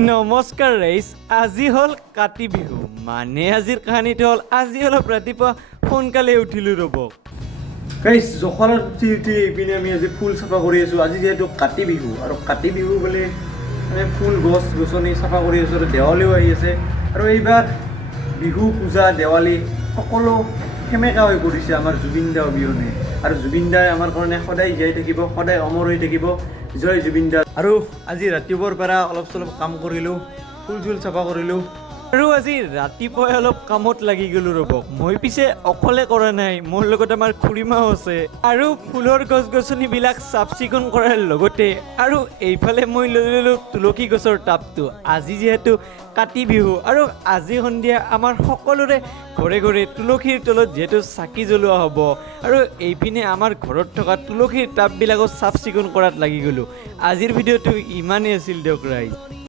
নমস্কাৰ ৰাইজ, আজি হ'ল কাতি বিহু। মানে আজিৰ কাহিনীটো হ'ল আজি অলপ ৰাতিপুৱা সোনকালে উঠিলোঁ ৰ'ব গাইজ। জখলাত উঠি এইপিনে আমি আজি ফুল চাফা কৰি আছোঁ। আজি যিহেতু কাতি বিহু আৰু কাতি বিহু বুলি মানে ফুল গছ গছনি চাফা কৰি আছোঁ আৰু দেৱালীও আহি আছে। আৰু এইবাৰ বিহু পূজা দেৱালী সকলো সেমেকা হৈ পৰিছে আমাৰ জুবিন দা অবিহনে। আৰু জুবিন দাই আমাৰ কাৰণে সদায় জীয়াই থাকিব, সদায় অমৰ হৈ থাকিব। জয় জুবিন দা। আৰু আজি ৰাতিপুৱাৰ পৰা অলপ চলপ কাম কৰিলোঁ, ফুল চুল চাফা কৰিলোঁ। আৰু আজি ৰাতিপুৱাই অলপ কামত লাগি গ'লোঁ ৰ'ব। মই পিছে অকলে কৰা নাই, মোৰ লগত আমাৰ খুৰীমাও আছে। আৰু ফুলৰ গছ গছনিবিলাক চাফ চিকুণ কৰাৰ লগতে আৰু এইফালে মই লৈ ল'লোঁ তুলসী গছৰ টাবটো। আজি যিহেতু কাতি বিহু আৰু আজি সন্ধিয়া আমাৰ সকলোৰে ঘৰে ঘৰে তুলসীৰ তলত যিহেতু চাকি জ্বলোৱা হ'ব। আৰু এইপিনে আমাৰ ঘৰত থকা তুলসীৰ টাববিলাকো চাফ চিকুণ কৰাত লাগি গ'লোঁ। আজিৰ ভিডিঅ'টো ইমানেই আছিল দিয়ক ৰাইজ।